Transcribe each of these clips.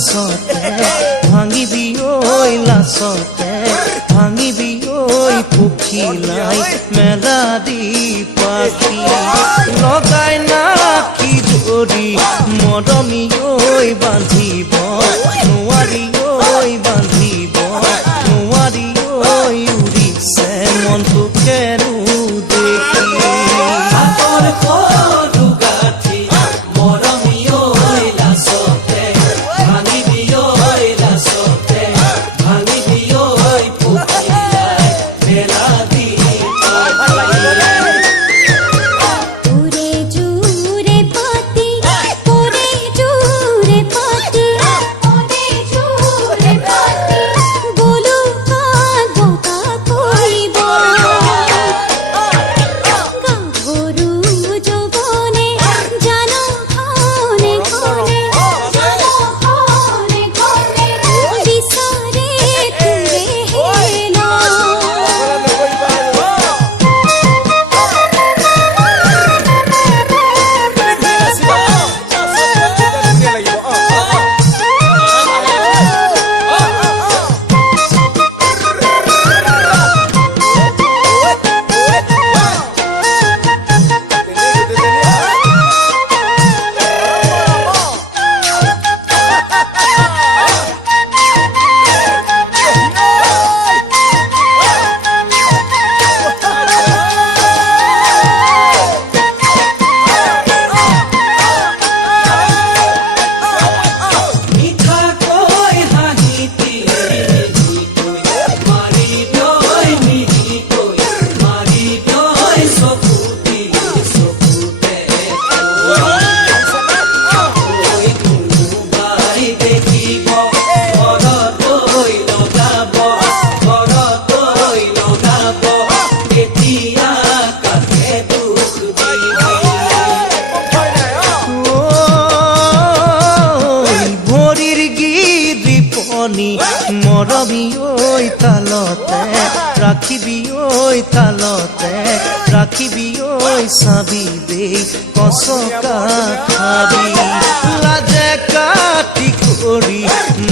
লাচতে ভাঙিবি ঐ লাচতে ভাঙিবি ঐ পখিলাই মেলা দি পাখি লগাই নাকি জৰি মৰমি ঐ বান্ধিব নোৱাৰি ঐ বান্ধিব নোৱাৰি ঐ উৰিছে মনটো কেনো দেখি মৰমি ঐ তালতে ৰাখিবি ঐ তালতে ৰাখিবি ঐ চাবি দেই কচকা খাবি লাজে কাটি কৰি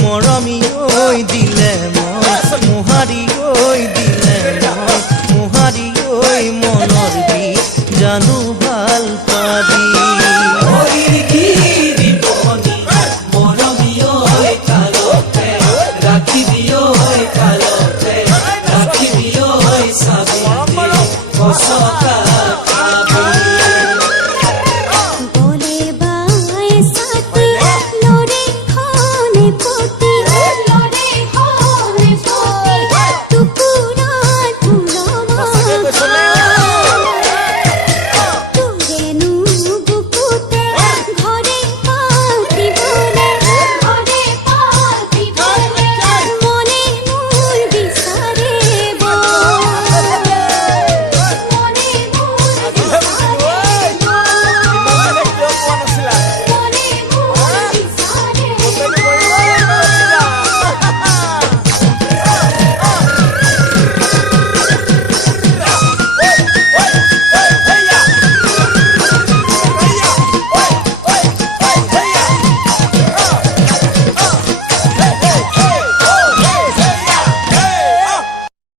মৰমি ঐ দিলে মই মোহাৰি ঐ দিলে মই মোহাৰি ঐ মনৰ বিষ জানো ভাল পাবি बोले बाय साथी लोरे खाने पुत